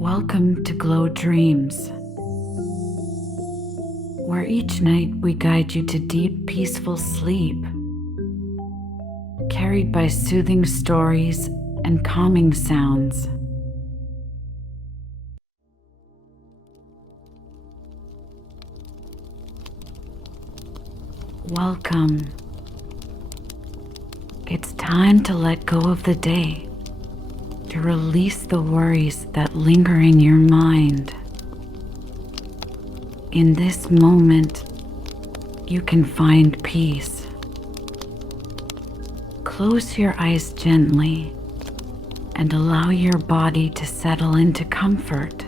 Welcome to Glow Dreams, where each night we guide you to deep, peaceful sleep, carried by soothing stories and calming sounds. Welcome. It's time to let go of the day, to release the worries that linger in your mind. In this moment, you can find peace. Close your eyes gently and allow your body to settle into comfort.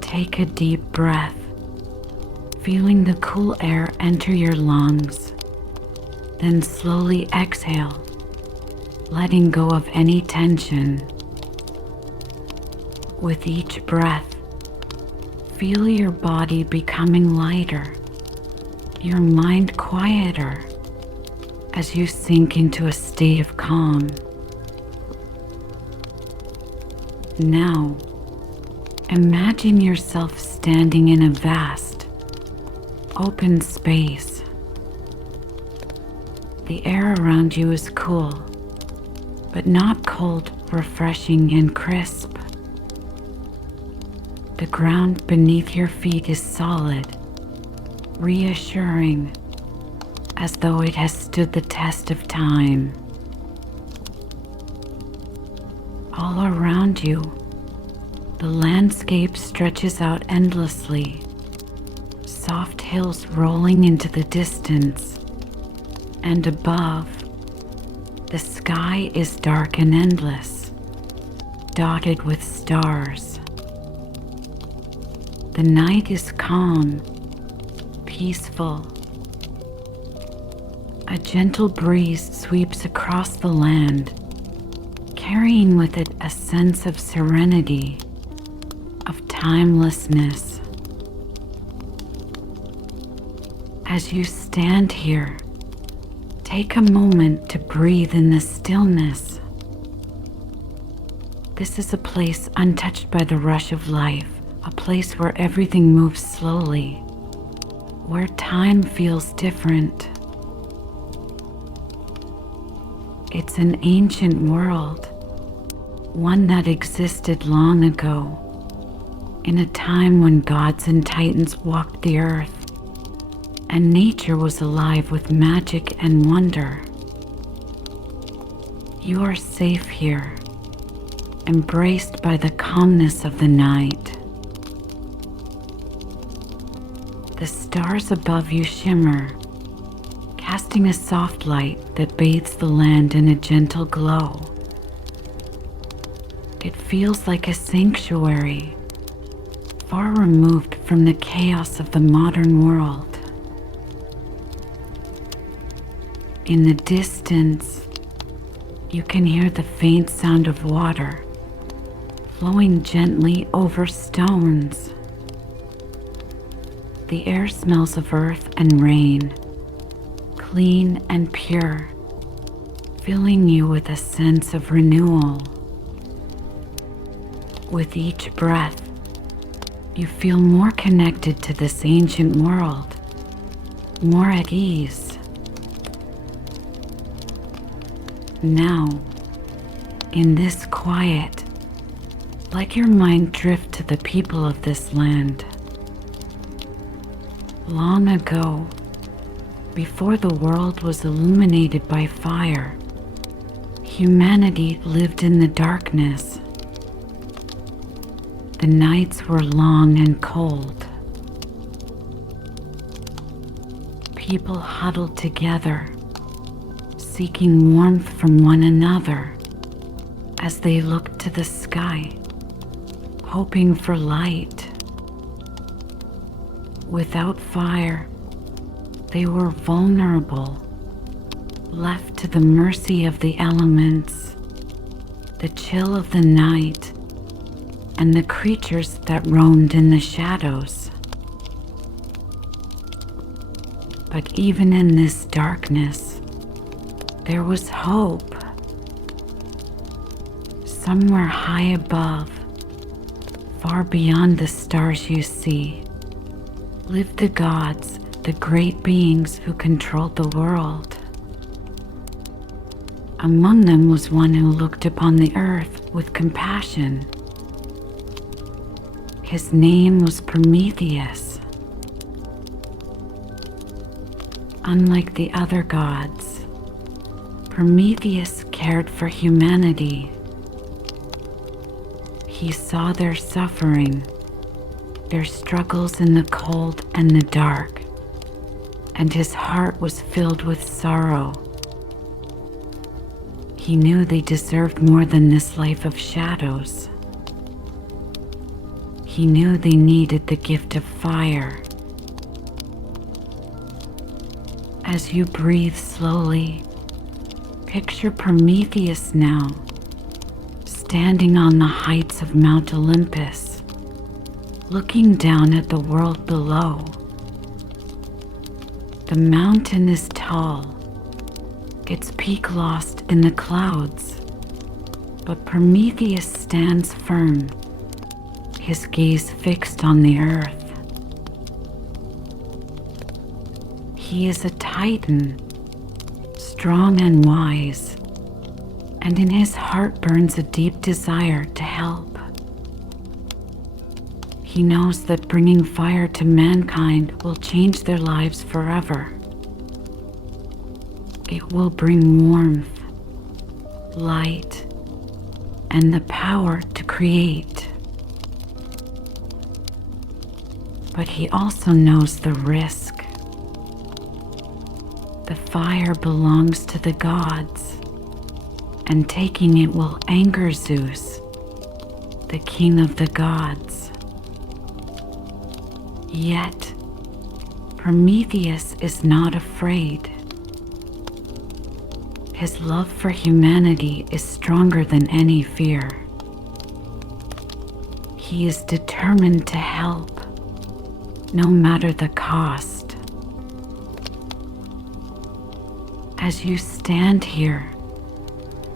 Take a deep breath, feeling the cool air enter your lungs. Then slowly exhale, letting go of any tension. With each breath, feel your body becoming lighter, your mind quieter as you sink into a state of calm. Now, imagine yourself standing in a vast, open space. The air around you is cool, but not cold, refreshing and crisp. The ground beneath your feet is solid, reassuring, as though it has stood the test of time. All around you, the landscape stretches out endlessly, soft hills rolling into the distance, and above, the sky is dark and endless, dotted with stars. The night is calm, peaceful. A gentle breeze sweeps across the land, carrying with it a sense of serenity, of timelessness. As you stand here, take a moment to breathe in the stillness. This is a place untouched by the rush of life, a place where everything moves slowly, where time feels different. It's an ancient world, one that existed long ago, in a time when gods and titans walked the earth, and nature was alive with magic and wonder. You are safe here, embraced by the calmness of the night. The stars above you shimmer, casting a soft light that bathes the land in a gentle glow. It feels like a sanctuary, far removed from the chaos of the modern world. In the distance, you can hear the faint sound of water flowing gently over stones. The air smells of earth and rain, clean and pure, filling you with a sense of renewal. With each breath, you feel more connected to this ancient world, more at ease. Now, in this quiet, let your mind drift to the people of this land. Long ago, before the world was illuminated by fire, humanity lived in the darkness. The nights were long and cold. People huddled together, seeking warmth from one another as they looked to the sky, hoping for light. Without fire, they were vulnerable, left to the mercy of the elements, the chill of the night, and the creatures that roamed in the shadows. But even in this darkness, there was hope. somewhere high above, far beyond the stars you see, lived the gods, the great beings who controlled the world. Among them was one who looked upon the earth with compassion. His name was Prometheus. Unlike the other gods, Prometheus cared for humanity. He saw their suffering, their struggles in the cold and the dark, and his heart was filled with sorrow. He knew they deserved more than this life of shadows. He knew they needed the gift of fire. As you breathe slowly, picture Prometheus now, standing on the heights of Mount Olympus, looking down at the world below. The mountain is tall, its peak lost in the clouds, but Prometheus stands firm, his gaze fixed on the earth. He is a titan, strong and wise, and in his heart burns a deep desire to help. He knows that bringing fire to mankind will change their lives forever. It will bring warmth, light, and the power to create. But he also knows the risk. The fire belongs to the gods, and taking it will anger Zeus, the king of the gods. Yet, Prometheus is not afraid. His love for humanity is stronger than any fear. He is determined to help, no matter the cost. As you stand here,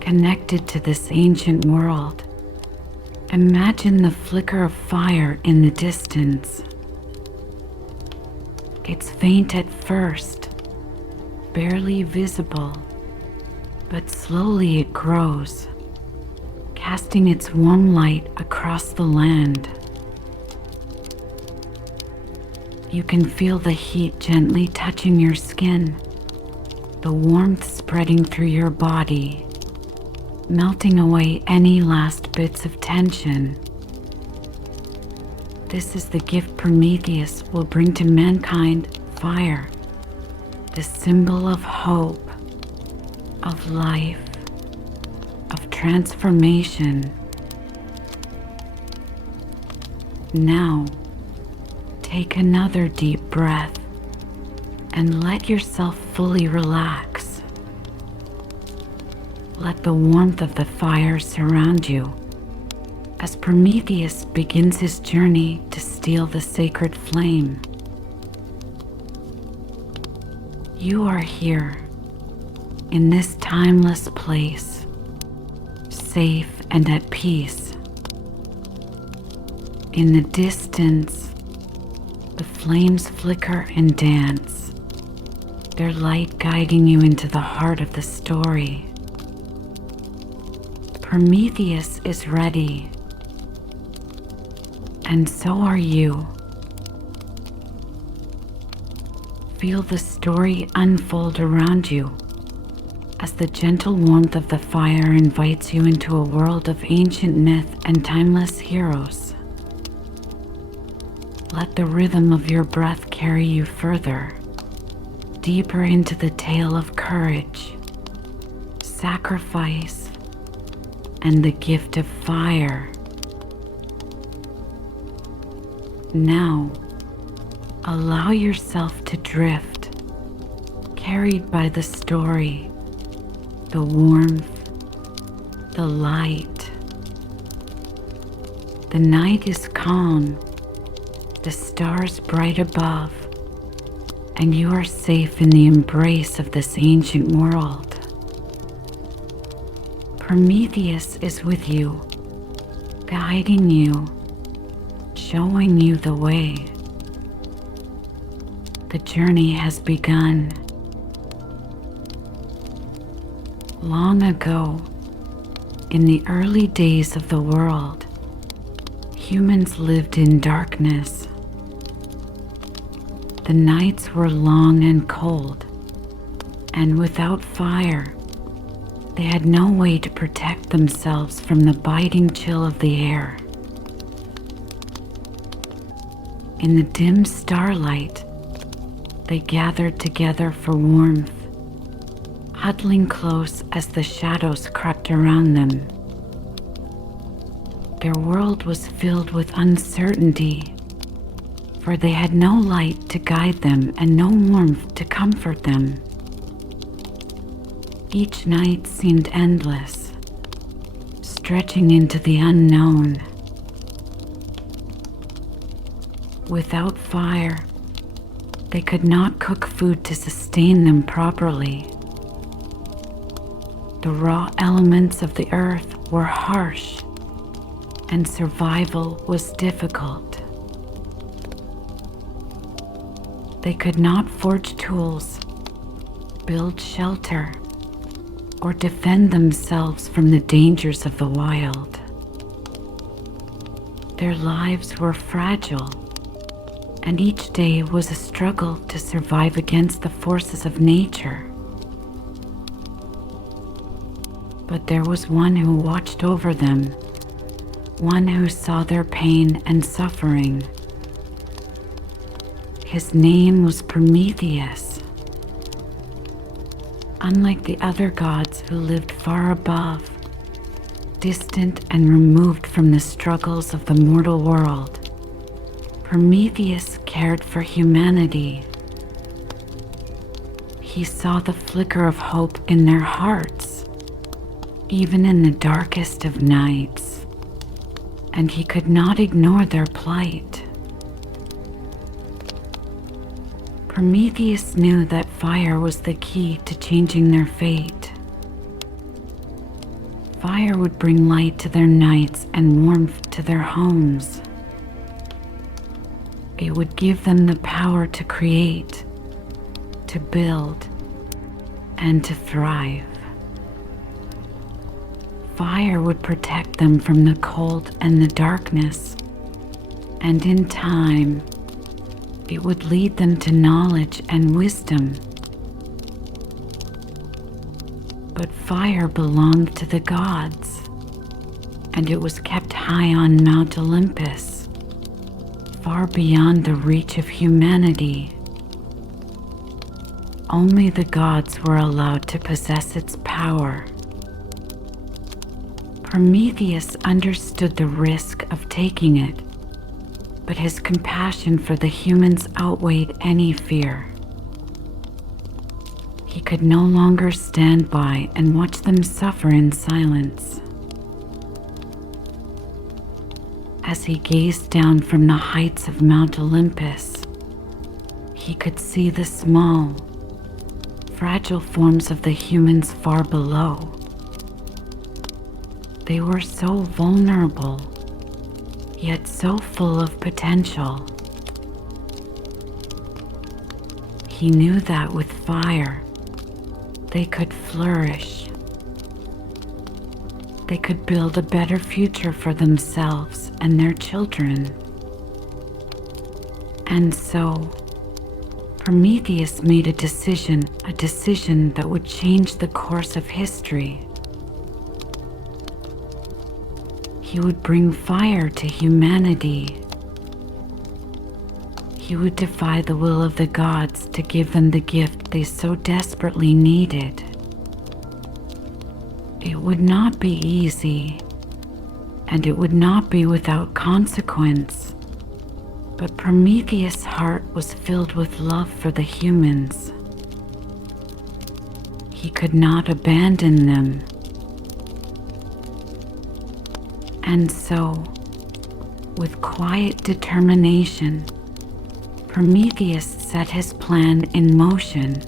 connected to this ancient world, imagine the flicker of fire in the distance. It's faint at first, barely visible, but slowly it grows, casting its warm light across the land. You can feel the heat gently touching your skin, the warmth spreading through your body, melting away any last bits of tension. This is the gift Prometheus will bring to mankind: fire, the symbol of hope, of life, of transformation. Now, take another deep breath and let yourself fully relax. Let the warmth of the fire surround you as Prometheus begins his journey to steal the sacred flame. You are here, in this timeless place, safe and at peace. In the distance, the flames flicker and dance, their light guiding you into the heart of the story. Prometheus is ready, and so are you. Feel the story unfold around you as the gentle warmth of the fire invites you into a world of ancient myth and timeless heroes. Let the rhythm of your breath carry you further, deeper into the tale of courage, sacrifice, and the gift of fire. Now, allow yourself to drift, carried by the story, the warmth, the light. The night is calm, the stars bright above, and you are safe in the embrace of this ancient world. Prometheus is with you, guiding you, showing you the way. The journey has begun. Long ago, in the early days of the world, humans lived in darkness. The nights were long and cold, and without fire, they had no way to protect themselves from the biting chill of the air. In the dim starlight, they gathered together for warmth, huddling close as the shadows crept around them. Their world was filled with uncertainty, for they had no light to guide them and no warmth to comfort them. Each night seemed endless, stretching into the unknown. Without fire, they could not cook food to sustain them properly. The raw elements of the earth were harsh, and survival was difficult. They could not forge tools, build shelter, or defend themselves from the dangers of the wild. Their lives were fragile, and each day was a struggle to survive against the forces of nature. But there was one who watched over them, one who saw their pain and suffering. His name was Prometheus. Unlike the other gods who lived far above, distant and removed from the struggles of the mortal world, Prometheus cared for humanity. He saw the flicker of hope in their hearts, even in the darkest of nights, and he could not ignore their plight. Prometheus knew that fire was the key to changing their fate. Fire would bring light to their nights and warmth to their homes. It would give them the power to create, to build, and to thrive. Fire would protect them from the cold and the darkness, and in time, it would lead them to knowledge and wisdom. But fire belonged to the gods, and it was kept high on Mount Olympus, far beyond the reach of humanity. Only the gods were allowed to possess its power. Prometheus understood the risk of taking it, but his compassion for the humans outweighed any fear. He could no longer stand by and watch them suffer in silence. As he gazed down from the heights of Mount Olympus, he could see the small, fragile forms of the humans far below. They were so vulnerable, yet so full of potential. He knew that with fire, they could flourish. They could build a better future for themselves and their children. And so, Prometheus made a decision that would change the course of history. He would bring fire to humanity. He would defy the will of the gods to give them the gift they so desperately needed. It would not be easy, and it would not be without consequence. But Prometheus' heart was filled with love for the humans. He could not abandon them. And so, with quiet determination, Prometheus set his plan in motion.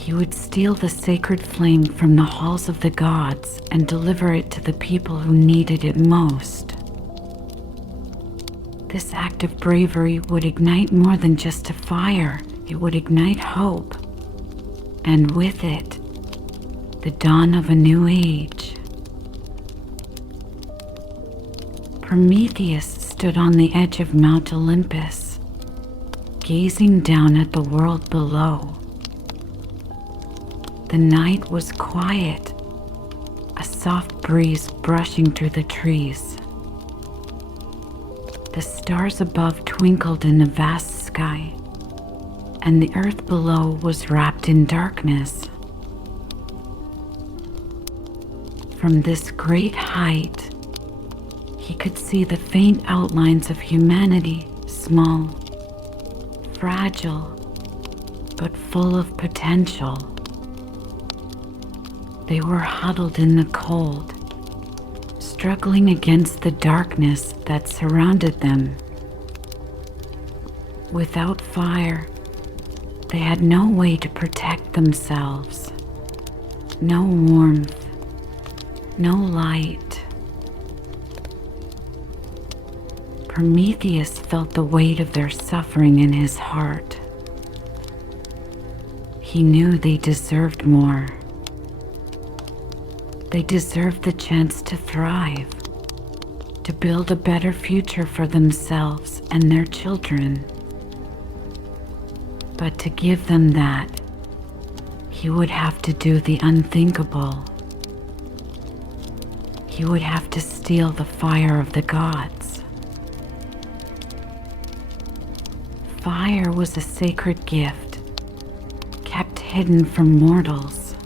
He would steal the sacred flame from the halls of the gods and deliver it to the people who needed it most. This act of bravery would ignite more than just a fire. It would ignite hope, and with it, the dawn of a new age. Prometheus stood on the edge of Mount Olympus, gazing down at the world below. The night was quiet, a soft breeze brushing through the trees. The stars above twinkled in the vast sky, and the earth below was wrapped in darkness. From this great height, he could see the faint outlines of humanity, small, fragile, but full of potential. They were huddled in the cold, struggling against the darkness that surrounded them. Without fire, they had no way to protect themselves. No warmth, no light. Prometheus felt the weight of their suffering in his heart. He knew they deserved more. They deserved the chance to thrive, to build a better future for themselves and their children. But to give them that, he would have to do the unthinkable. He would have to steal the fire of the gods. Fire was a sacred gift, kept hidden from mortals.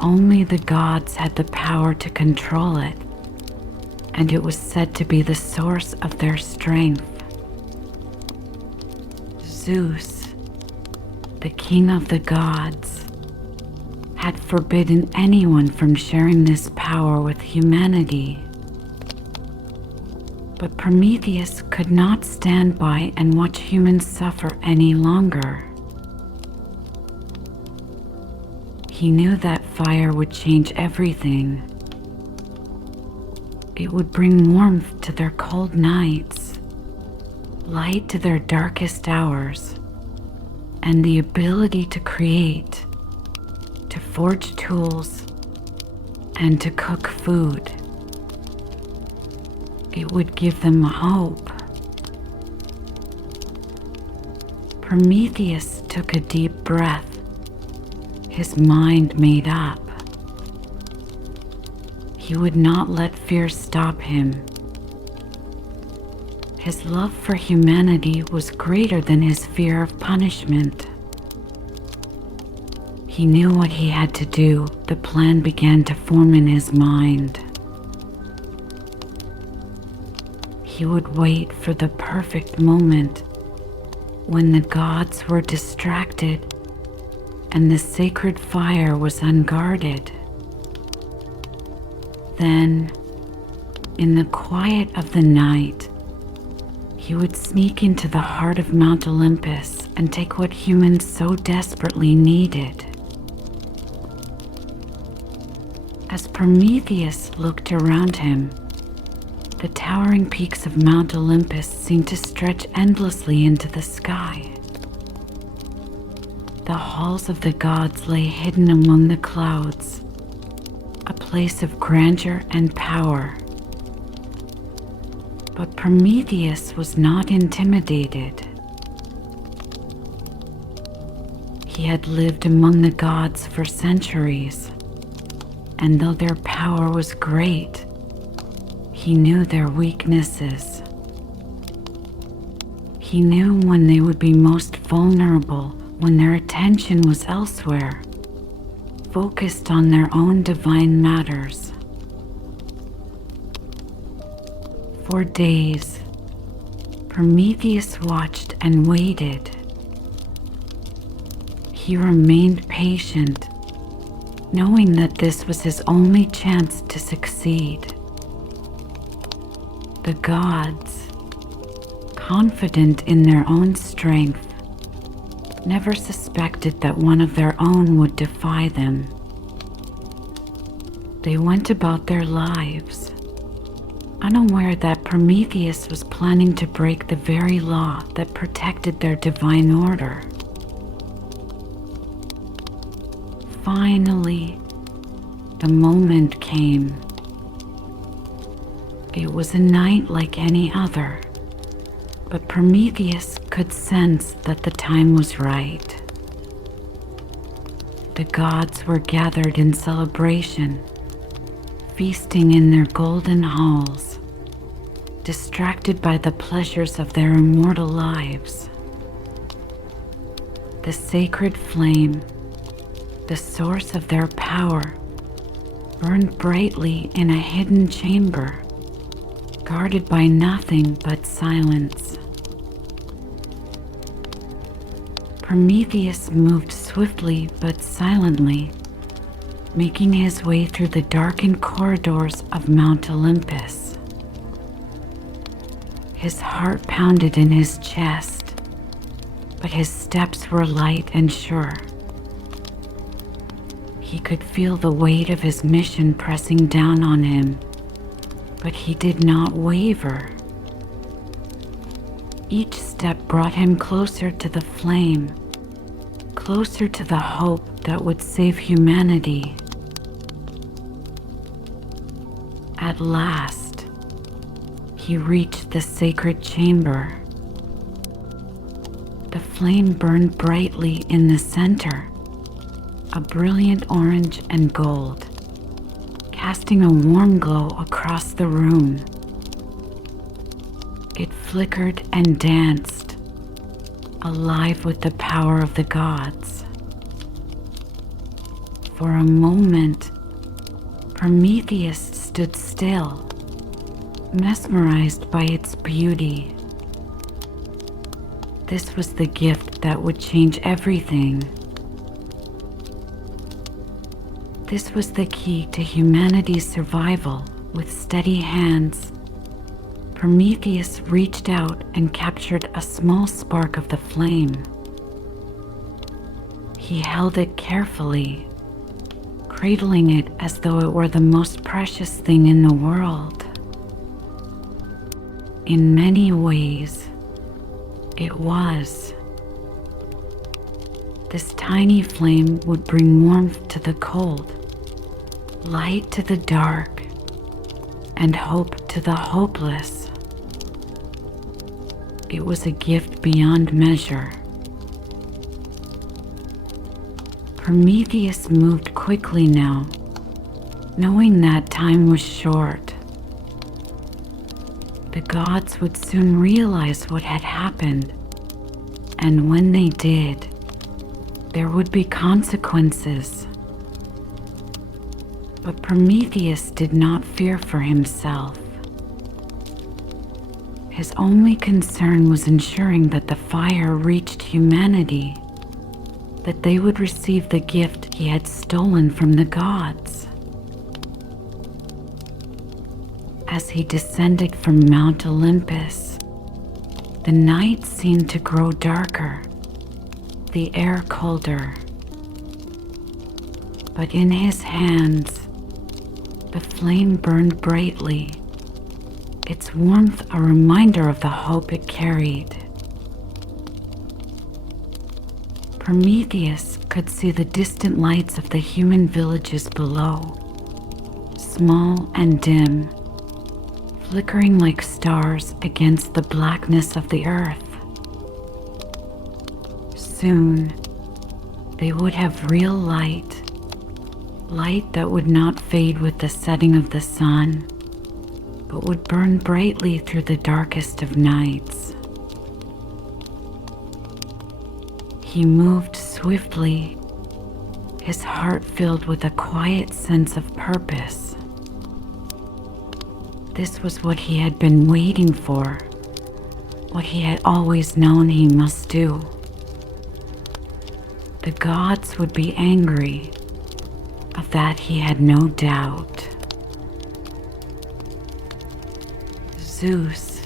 Only the gods had the power to control it, and it was said to be the source of their strength. Zeus, the king of the gods, had forbidden anyone from sharing this power with humanity. But Prometheus could not stand by and watch humans suffer any longer. He knew that fire would change everything. It would bring warmth to their cold nights, light to their darkest hours, and the ability to create, to forge tools, and to cook food. It would give them hope. Prometheus took a deep breath, his mind made up. He would not let fear stop him. His love for humanity was greater than his fear of punishment. He knew what he had to do. The plan began to form in his mind. He would wait for the perfect moment when the gods were distracted and the sacred fire was unguarded. Then, in the quiet of the night, he would sneak into the heart of Mount Olympus and take what humans so desperately needed. As Prometheus looked around him, the towering peaks of Mount Olympus seemed to stretch endlessly into the sky. The halls of the gods lay hidden among the clouds, a place of grandeur and power. But Prometheus was not intimidated. He had lived among the gods for centuries, and though their power was great, he knew their weaknesses. He knew when they would be most vulnerable, when their attention was elsewhere, focused on their own divine matters. For days, Prometheus watched and waited. He remained patient, knowing that this was his only chance to succeed. The gods, confident in their own strength, never suspected that one of their own would defy them. They went about their lives, unaware that Prometheus was planning to break the very law that protected their divine order. Finally, the moment came. It was a night like any other, but Prometheus could sense that the time was right. The gods were gathered in celebration, feasting in their golden halls, distracted by the pleasures of their immortal lives. The sacred flame, the source of their power, burned brightly in a hidden chamber, guarded by nothing but silence. Prometheus moved swiftly but silently, making his way through the darkened corridors of Mount Olympus. His heart pounded in his chest, but his steps were light and sure. He could feel the weight of his mission pressing down on him, but he did not waver. Each step brought him closer to the flame, closer to the hope that would save humanity. At last, he reached the sacred chamber. The flame burned brightly in the center, a brilliant orange and gold, casting a warm glow across the room. It flickered and danced, alive with the power of the gods. For a moment, Prometheus stood still, mesmerized by its beauty. This was the gift that would change everything. This was the key to humanity's survival. With steady hands, Prometheus reached out and captured a small spark of the flame. He held it carefully, cradling it as though it were the most precious thing in the world. In many ways, it was. This tiny flame would bring warmth to the cold, light to the dark, and hope to the hopeless. It was a gift beyond measure. Prometheus moved quickly now, knowing that time was short. The gods would soon realize what had happened, and when they did, there would be consequences. But Prometheus did not fear for himself. His only concern was ensuring that the fire reached humanity, that they would receive the gift he had stolen from the gods. As he descended from Mount Olympus, the night seemed to grow darker, the air colder. But in his hands, the flame burned brightly, its warmth a reminder of the hope it carried. Prometheus could see the distant lights of the human villages below, small and dim, flickering like stars against the blackness of the earth. Soon, they would have real light, light that would not fade with the setting of the sun, but would burn brightly through the darkest of nights. He moved swiftly, his heart filled with a quiet sense of purpose. This was what he had been waiting for, what he had always known he must do. The gods would be angry, of that he had no doubt. Zeus,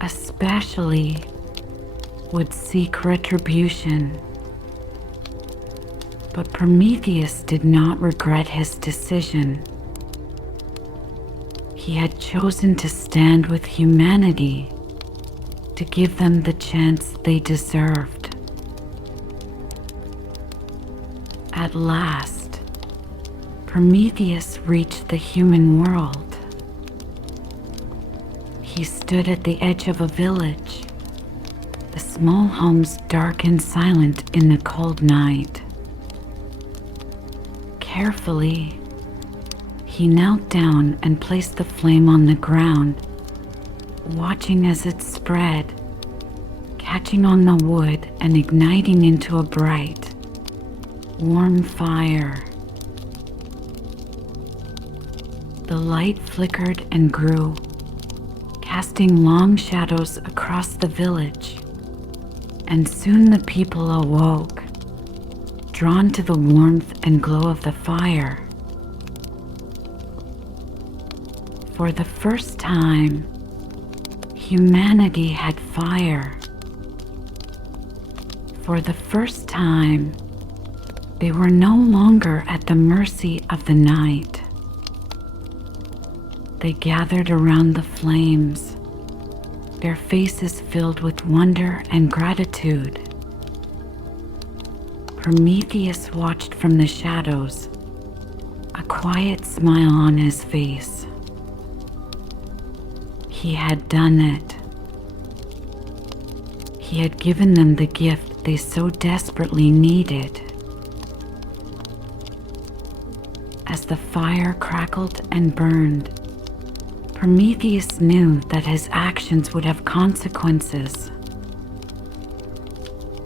especially, would seek retribution. But Prometheus did not regret his decision. He had chosen to stand with humanity to give them the chance they deserved. At last, Prometheus reached the human world. He stood at the edge of a village, the small homes dark and silent in the cold night. Carefully, he knelt down and placed the flame on the ground, watching as it spread, catching on the wood and igniting into a bright, warm fire. The light flickered and grew, casting long shadows across the village, and soon the people awoke, drawn to the warmth and glow of the fire. For the first time, humanity had fire. For the first time, they were no longer at the mercy of the night. They gathered around the flames, their faces filled with wonder and gratitude. Prometheus watched from the shadows, a quiet smile on his face. He had done it. He had given them the gift they so desperately needed. As the fire crackled and burned, Prometheus knew that his actions would have consequences.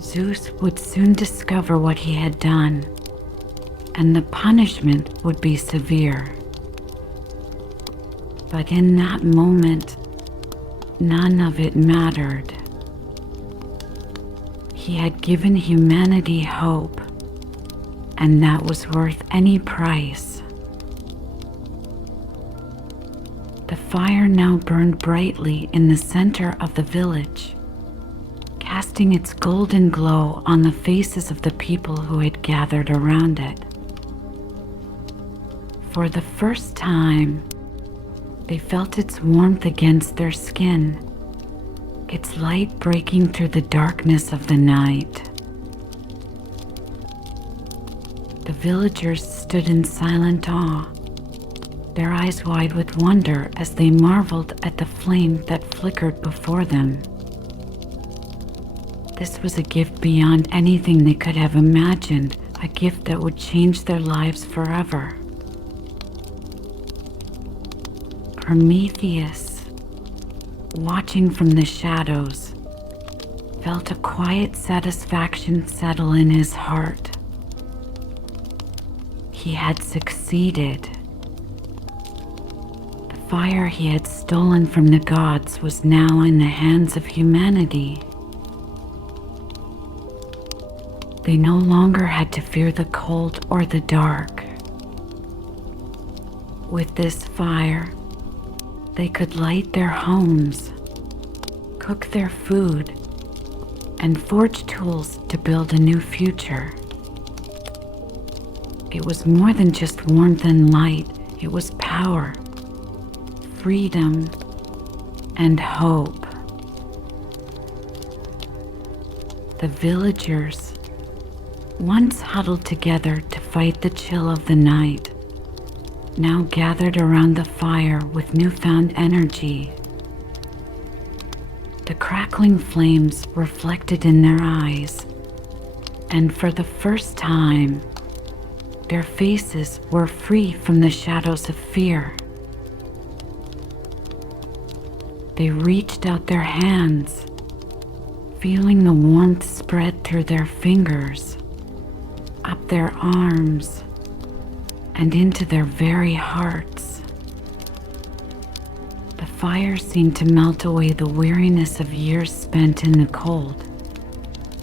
Zeus would soon discover what he had done, and the punishment would be severe. But in that moment, none of it mattered. He had given humanity hope, and that was worth any price. The fire now burned brightly in the center of the village, casting its golden glow on the faces of the people who had gathered around it. For the first time, they felt its warmth against their skin, its light breaking through the darkness of the night. The villagers stood in silent awe, their eyes wide with wonder as they marveled at the flame that flickered before them. This was a gift beyond anything they could have imagined, a gift that would change their lives forever. Prometheus, watching from the shadows, felt a quiet satisfaction settle in his heart. He had succeeded. The fire he had stolen from the gods was now in the hands of humanity. They no longer had to fear the cold or the dark. With this fire, they could light their homes, cook their food, and forge tools to build a new future. It was more than just warmth and light. It was power, freedom, and hope. The villagers, once huddled together to fight the chill of the night, now gathered around the fire with newfound energy. The crackling flames reflected in their eyes, and for the first time, their faces were free from the shadows of fear. They reached out their hands, feeling the warmth spread through their fingers, up their arms, and into their very hearts. The fire seemed to melt away the weariness of years spent in the cold,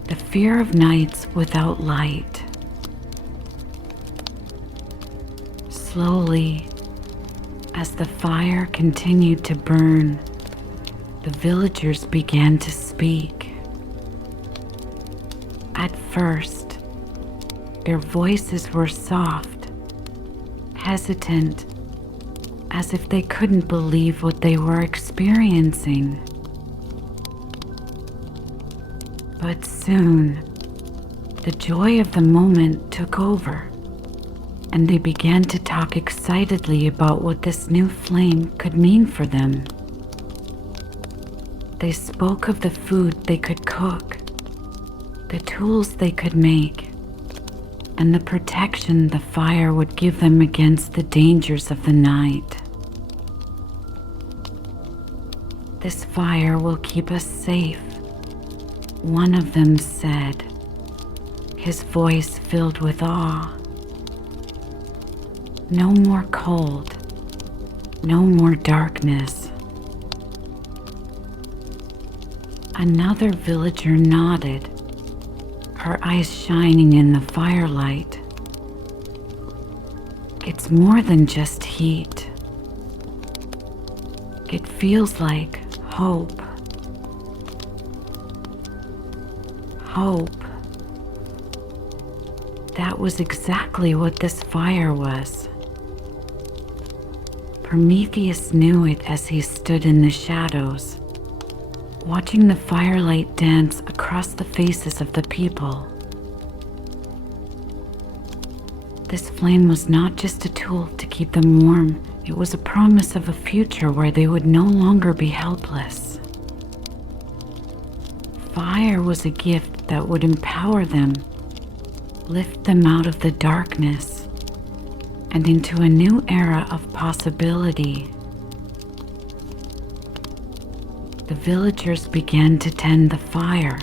the fear of nights without light. Slowly, as the fire continued to burn, the villagers began to speak. first. Their voices were soft, hesitant, as if they couldn't believe what they were experiencing. But soon, the joy of the moment took over, and they began to talk excitedly about what this new flame could mean for them. They spoke of the food they could cook, the tools they could make, and the protection the fire would give them against the dangers of the night. "This fire will keep us safe," one of them said, his voice filled with awe. "No more cold, no more darkness." Another villager nodded, her eyes shining in the firelight. "It's more than just heat. It feels like hope." Hope. That was exactly what this fire was. Prometheus knew it as he stood in the shadows, watching the firelight dance across the faces of the people. This flame was not just a tool to keep them warm, it was a promise of a future where they would no longer be helpless. Fire was a gift that would empower them, lift them out of the darkness, and into a new era of possibility. The villagers began to tend the fire,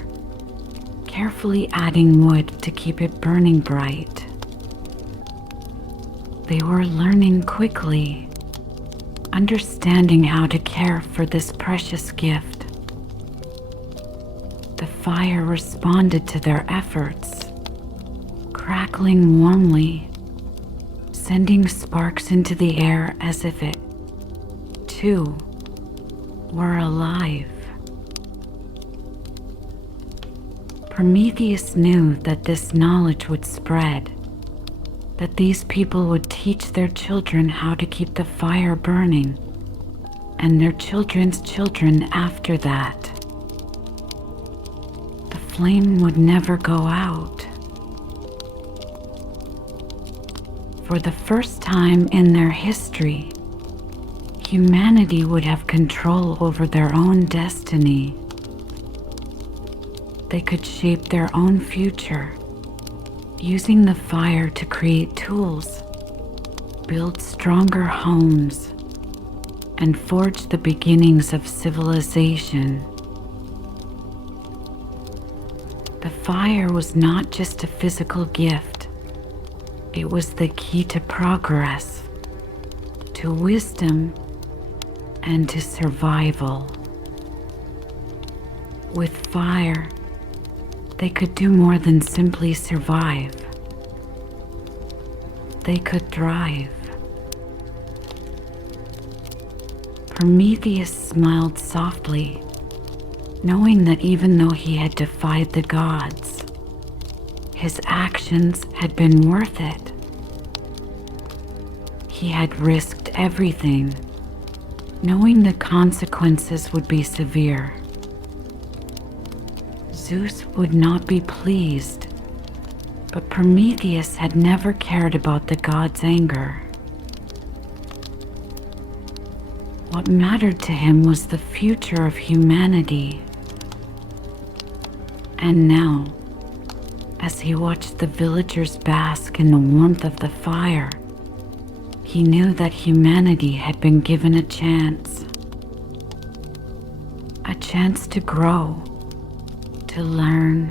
carefully adding wood to keep it burning bright. They were learning quickly, understanding how to care for this precious gift. The fire responded to their efforts, crackling warmly, sending sparks into the air as if it, too, were alive. Prometheus knew that this knowledge would spread, that these people would teach their children how to keep the fire burning, and their children's children after that. The flame would never go out. For the first time in their history, humanity would have control over their own destiny. They could shape their own future, using the fire to create tools, build stronger homes, and forge the beginnings of civilization. The fire was not just a physical gift, it was the key to progress, to wisdom, and to survival. With fire, they could do more than simply survive. They could thrive. Prometheus smiled softly, knowing that even though he had defied the gods, his actions had been worth it. He had risked everything, knowing the consequences would be severe. Zeus would not be pleased, but Prometheus had never cared about the god's anger. What mattered to him was the future of humanity. And now, as he watched the villagers bask in the warmth of the fire, he knew that humanity had been given a chance to grow, to learn,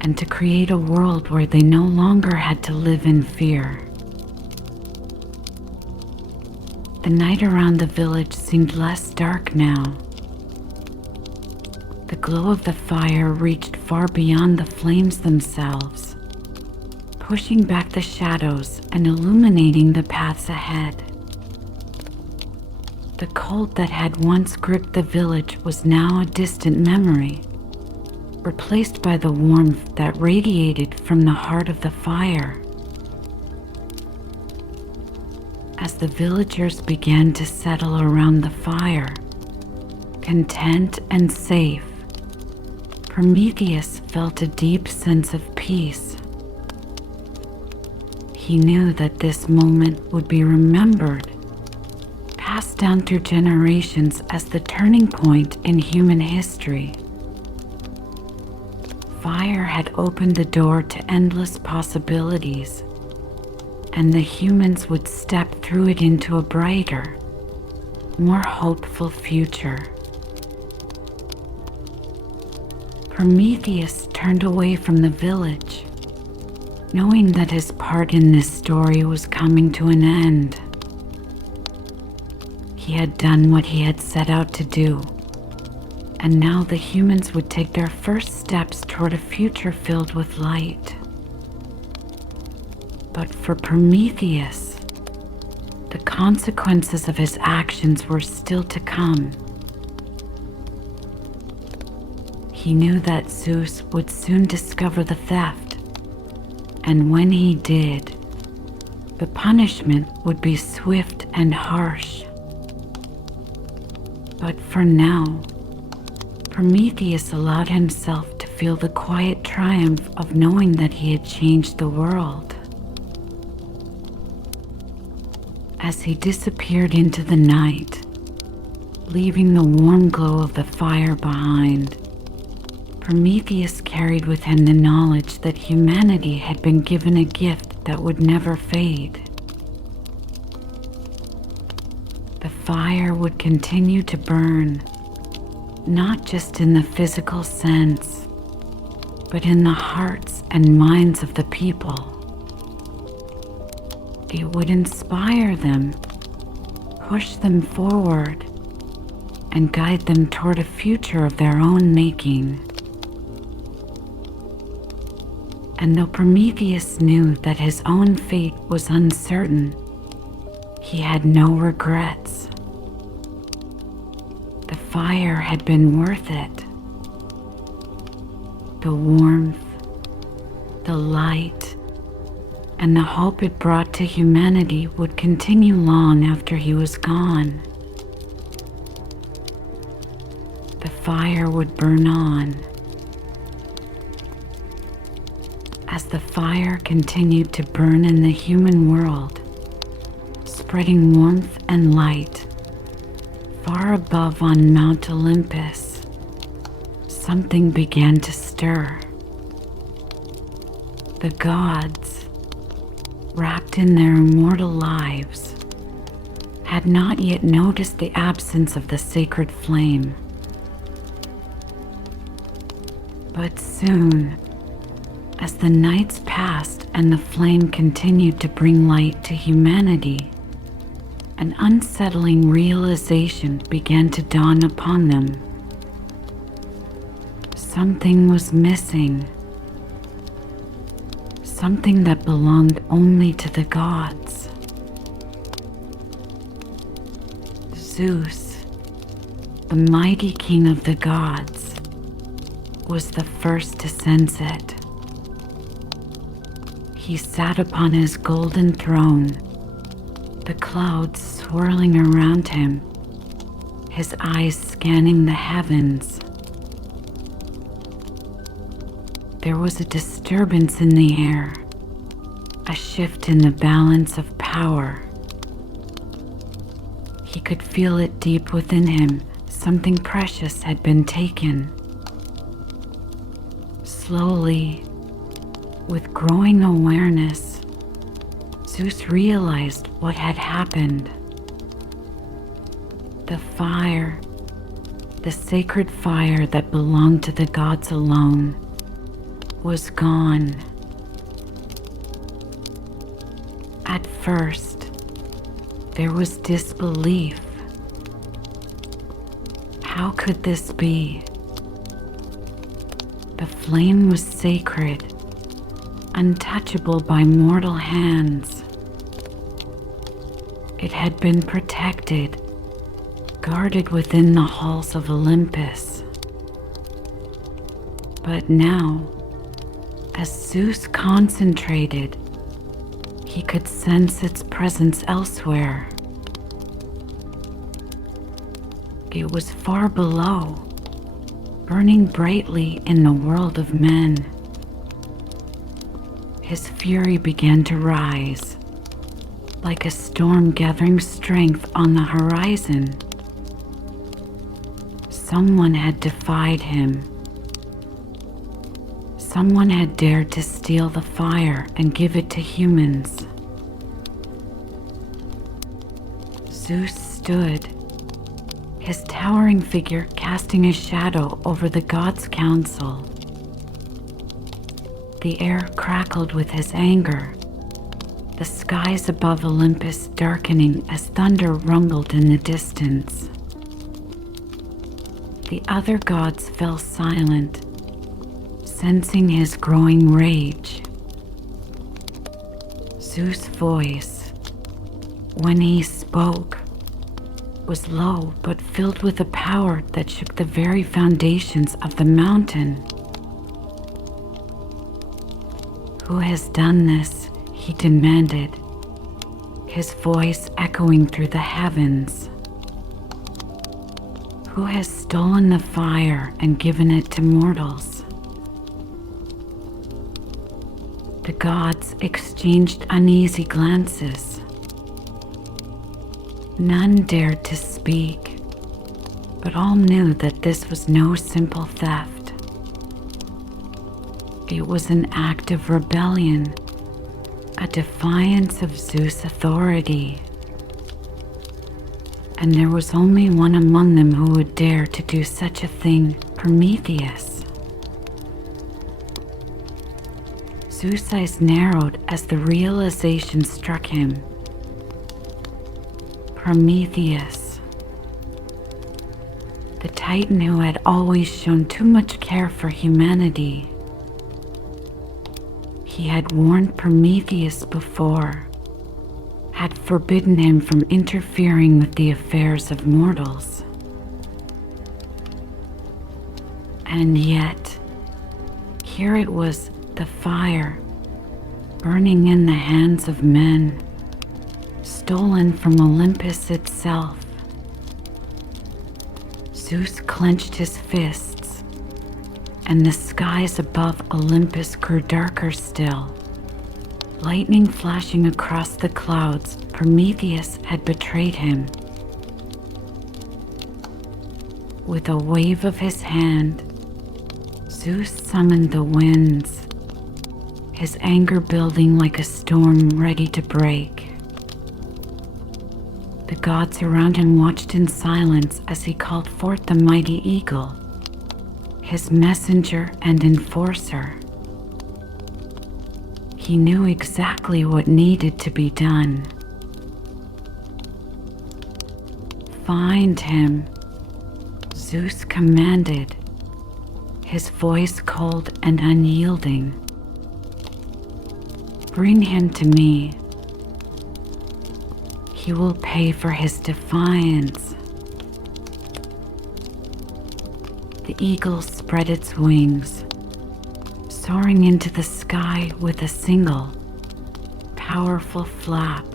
and to create a world where they no longer had to live in fear. The night around the village seemed less dark now. The glow of the fire reached far beyond the flames themselves, pushing back the shadows and illuminating the paths ahead. The cold that had once gripped the village was now a distant memory, replaced by the warmth that radiated from the heart of the fire. As the villagers began to settle around the fire, content and safe, Prometheus felt a deep sense of peace. He knew that this moment would be remembered, passed down through generations as the turning point in human history. Fire had opened the door to endless possibilities, and the humans would step through it into a brighter, more hopeful future. Prometheus turned away from the village, knowing that his part in this story was coming to an end. He had done what he had set out to do, and now the humans would take their first steps toward a future filled with light. But for Prometheus, the consequences of his actions were still to come. He knew that Zeus would soon discover the theft, and when he did, the punishment would be swift and harsh. But for now, Prometheus allowed himself to feel the quiet triumph of knowing that he had changed the world. As he disappeared into the night, leaving the warm glow of the fire behind, Prometheus carried with him the knowledge that humanity had been given a gift that would never fade. The fire would continue to burn, not just in the physical sense, but in the hearts and minds of the people. It would inspire them, push them forward, and guide them toward a future of their own making. And though Prometheus knew that his own fate was uncertain, he had no regrets. The fire had been worth it. The warmth, the light, and the hope it brought to humanity would continue long after he was gone. The fire would burn on. As the fire continued to burn in the human world, spreading warmth and light, far above on Mount Olympus, something began to stir. The gods, wrapped in their immortal lives, had not yet noticed the absence of the sacred flame. But soon, as the nights passed and the flame continued to bring light to humanity, an unsettling realization began to dawn upon them. Something was missing. Something that belonged only to the gods. Zeus, the mighty king of the gods, was the first to sense it. He sat upon his golden throne, the clouds swirling around him, his eyes scanning the heavens. There was a disturbance in the air, a shift in the balance of power. He could feel it deep within him. Something precious had been taken. Slowly, with growing awareness, Zeus realized what had happened. The fire, the sacred fire that belonged to the gods alone, was gone. At first, there was disbelief. How could this be? The flame was sacred, untouchable by mortal hands. It had been protected, guarded within the halls of Olympus. But now, as Zeus concentrated, he could sense its presence elsewhere. It was far below, burning brightly in the world of men. His fury began to rise, like a storm gathering strength on the horizon. Someone had defied him. Someone had dared to steal the fire and give it to humans. Zeus stood, his towering figure casting a shadow over the gods' council. The air crackled with his anger, the skies above Olympus darkening as thunder rumbled in the distance. The other gods fell silent, sensing his growing rage. Zeus' voice, when he spoke, was low but filled with a power that shook the very foundations of the mountain. "Who has done this?" he demanded, his voice echoing through the heavens. "Who has stolen the fire and given it to mortals?" The gods exchanged uneasy glances. None dared to speak, but all knew that this was no simple theft. It was an act of rebellion, a defiance of Zeus' authority. And there was only one among them who would dare to do such a thing, Prometheus. Zeus' eyes narrowed as the realization struck him. Prometheus, the Titan who had always shown too much care for humanity. He had warned Prometheus before, had forbidden him from interfering with the affairs of mortals. And yet, here it was, the fire, burning in the hands of men, stolen from Olympus itself. Zeus clenched his fists, and the skies above Olympus grew darker still. Lightning flashing across the clouds, Prometheus had betrayed him. With a wave of his hand, Zeus summoned the winds, his anger building like a storm ready to break. The gods around him watched in silence as he called forth the mighty eagle, his messenger and enforcer. He knew exactly what needed to be done. "Find him," Zeus commanded, his voice cold and unyielding. "Bring him to me. He will pay for his defiance." The eagle spread its wings, soaring into the sky with a single, powerful flap.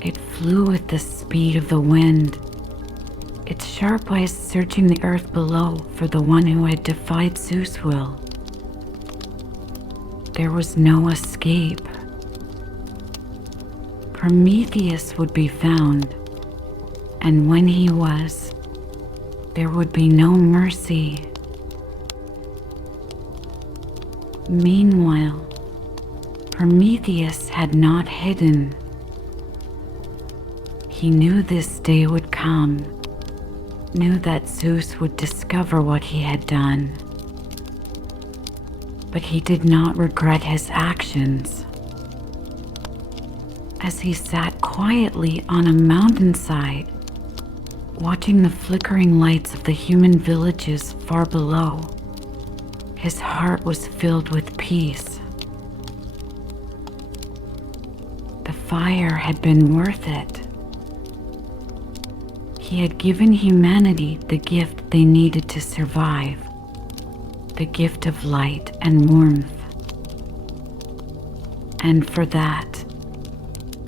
It flew with the speed of the wind, its sharp eyes searching the earth below for the one who had defied Zeus' will. There was no escape. Prometheus would be found, and when he was, there would be no mercy. Meanwhile, Prometheus had not hidden. He knew this day would come, knew that Zeus would discover what he had done. But he did not regret his actions. As he sat quietly on a mountainside, watching the flickering lights of the human villages far below, his heart was filled with peace. The fire had been worth it. He had given humanity the gift they needed to survive, the gift of light and warmth. And for that,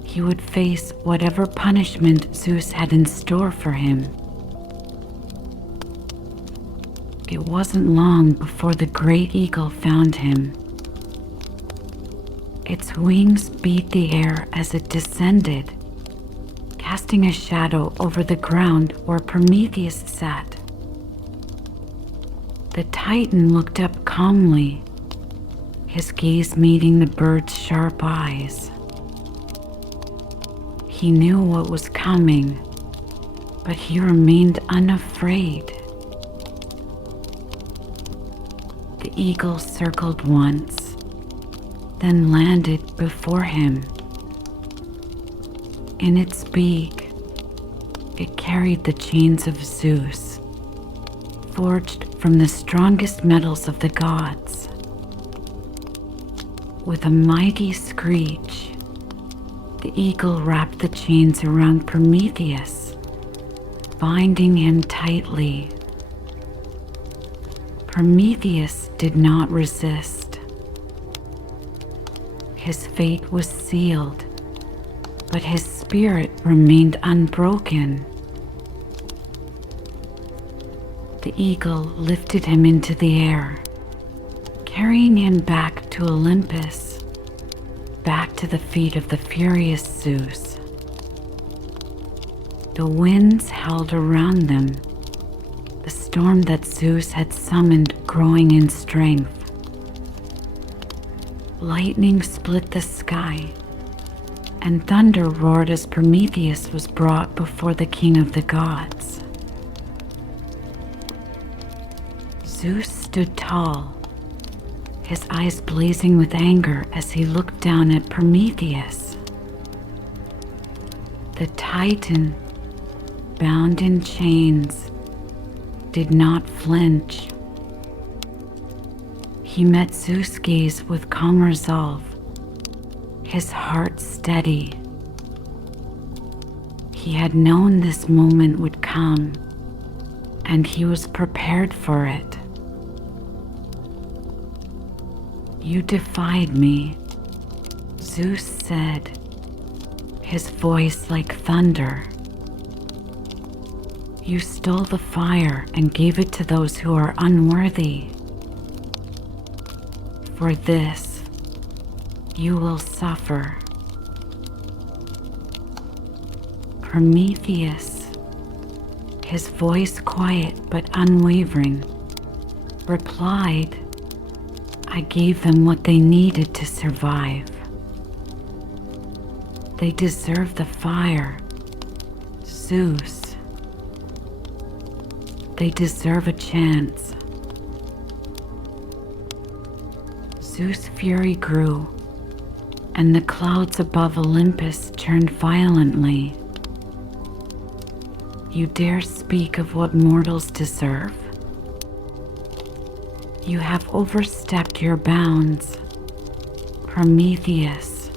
he would face whatever punishment Zeus had in store for him. It wasn't long before the great eagle found him. Its wings beat the air as it descended, casting a shadow over the ground where Prometheus sat. The Titan looked up calmly, his gaze meeting the bird's sharp eyes. He knew what was coming, but he remained unafraid. The eagle circled once, then landed before him. In its beak, it carried the chains of Zeus, forged from the strongest metals of the gods. With a mighty screech, the eagle wrapped the chains around Prometheus, binding him tightly. Prometheus did not resist. His fate was sealed, but his spirit remained unbroken. The eagle lifted him into the air, carrying him back to Olympus, back to the feet of the furious Zeus. The winds howled around them, the storm that Zeus had summoned growing in strength. Lightning split the sky, and thunder roared as Prometheus was brought before the king of the gods. Zeus stood tall, his eyes blazing with anger as he looked down at Prometheus. The Titan, bound in chains, did not flinch. He met Zeus' gaze with calm resolve, his heart steady. He had known this moment would come, and he was prepared for it. "You defied me," Zeus said, his voice like thunder. "You stole the fire and gave it to those who are unworthy. For this, you will suffer." Prometheus, his voice quiet but unwavering, replied, "I gave them what they needed to survive. They deserve the fire, Zeus. They deserve a chance." Zeus' fury grew, and the clouds above Olympus churned violently. "You dare speak of what mortals deserve? You have overstepped your bounds, Prometheus.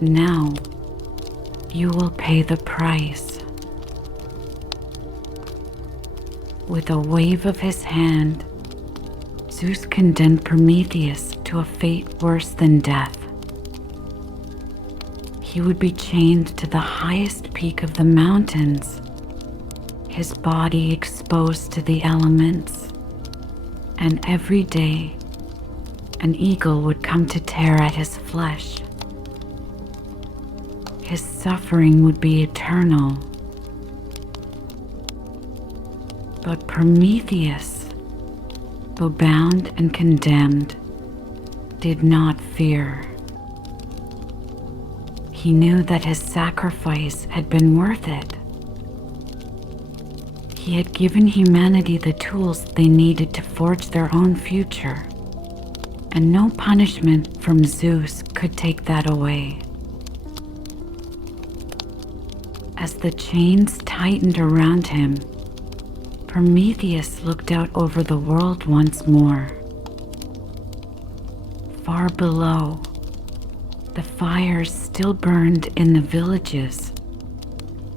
Now, you will pay the price." With a wave of his hand, Zeus condemned Prometheus to a fate worse than death. He would be chained to the highest peak of the mountains, his body exposed to the elements, and every day an eagle would come to tear at his flesh. His suffering would be eternal. But Prometheus, though bound and condemned, did not fear. He knew that his sacrifice had been worth it. He had given humanity the tools they needed to forge their own future, and no punishment from Zeus could take that away. As the chains tightened around him, Prometheus looked out over the world once more. Far below, the fires still burned in the villages,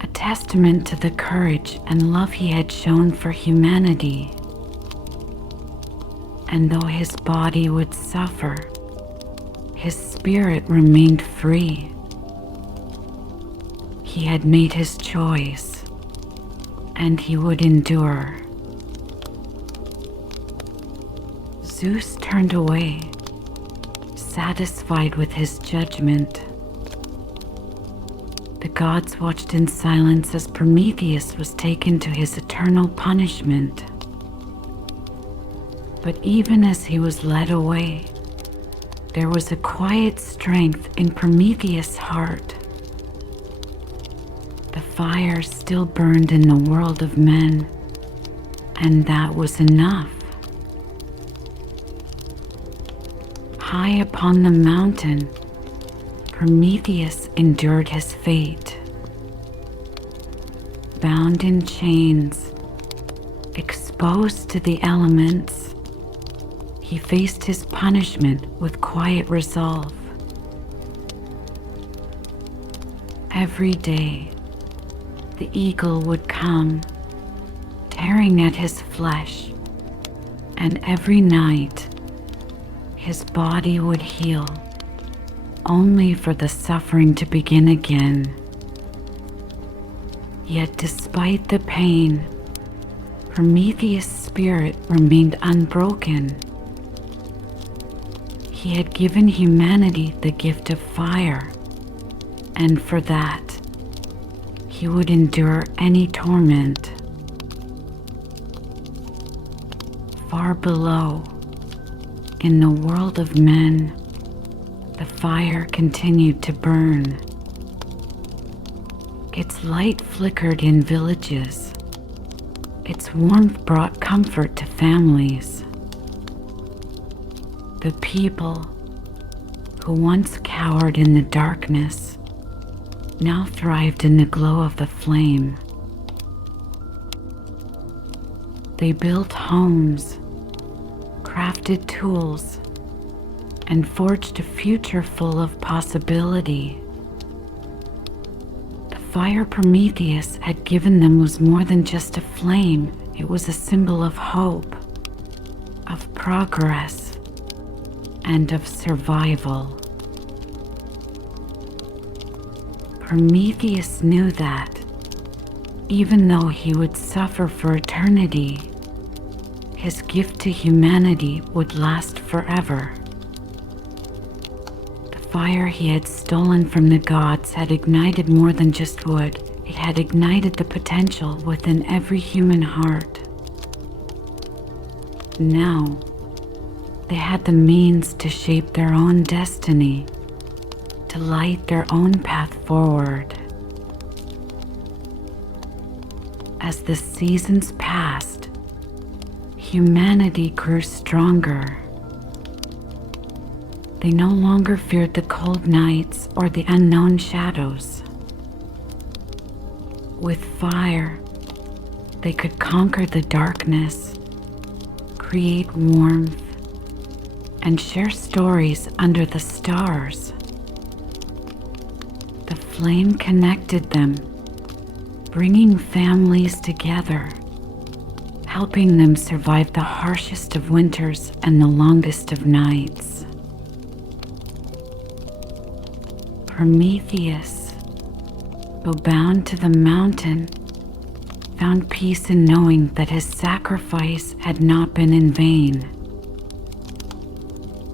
a testament to the courage and love he had shown for humanity. And though his body would suffer, his spirit remained free. He had made his choice, and he would endure. Zeus turned away, satisfied with his judgment. The gods watched in silence as Prometheus was taken to his eternal punishment. But even as he was led away, there was a quiet strength in Prometheus' heart. The fire still burned in the world of men, and that was enough. High upon the mountain, Prometheus endured his fate. Bound in chains, exposed to the elements, he faced his punishment with quiet resolve. Every day, the eagle would come, tearing at his flesh, and every night, his body would heal, only for the suffering to begin again. Yet despite the pain, Prometheus' spirit remained unbroken. He had given humanity the gift of fire, and for that, he would endure any torment. Far below, in the world of men, the fire continued to burn. Its light flickered in villages. Its warmth brought comfort to families. The people who once cowered in the darkness now thrived in the glow of the flame. They built homes, crafted tools, and forged a future full of possibility. The fire Prometheus had given them was more than just a flame. It was a symbol of hope, of progress, and of survival. Prometheus knew that, even though he would suffer for eternity, his gift to humanity would last forever. The fire he had stolen from the gods had ignited more than just wood. It had ignited the potential within every human heart. Now, they had the means to shape their own destiny, to light their own path forward. As the seasons passed, humanity grew stronger. They no longer feared the cold nights or the unknown shadows. With fire, they could conquer the darkness, create warmth, and share stories under the stars. The flame connected them, bringing families together, helping them survive the harshest of winters and the longest of nights. Prometheus, though bound to the mountain, found peace in knowing that his sacrifice had not been in vain.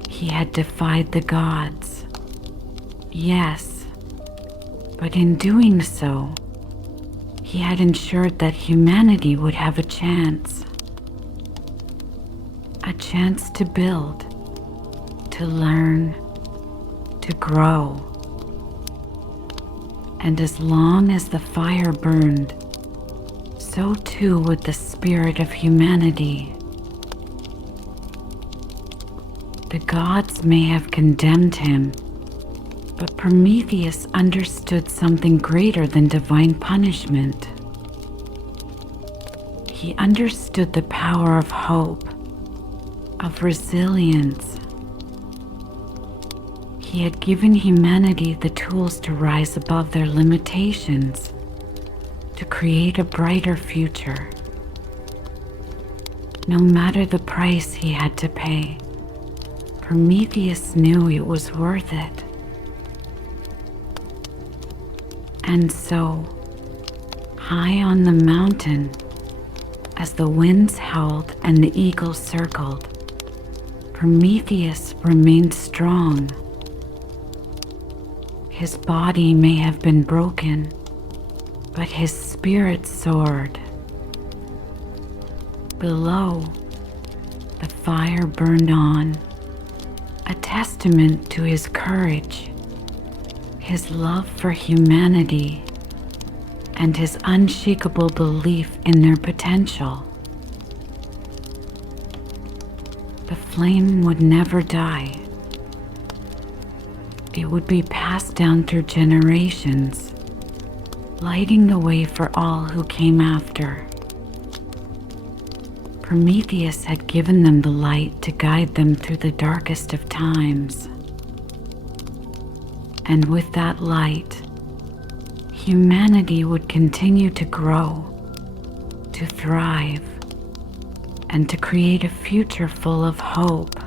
He had defied the gods, yes, but in doing so, he had ensured that humanity would have a chance to build, to learn, to grow. And as long as the fire burned, so too would the spirit of humanity. The gods may have condemned him, but Prometheus understood something greater than divine punishment. He understood the power of hope, of resilience. He had given humanity the tools to rise above their limitations, to create a brighter future. No matter the price he had to pay, Prometheus knew it was worth it. And so, high on the mountain, as the winds howled and the eagles circled, Prometheus remained strong. His body may have been broken, but his spirit soared. Below, the fire burned on, a testament to his courage, his love for humanity, and his unshakable belief in their potential. The flame would never die. It would be passed down through generations, lighting the way for all who came after. Prometheus had given them the light to guide them through the darkest of times. And with that light, humanity would continue to grow, to thrive, and to create a future full of hope.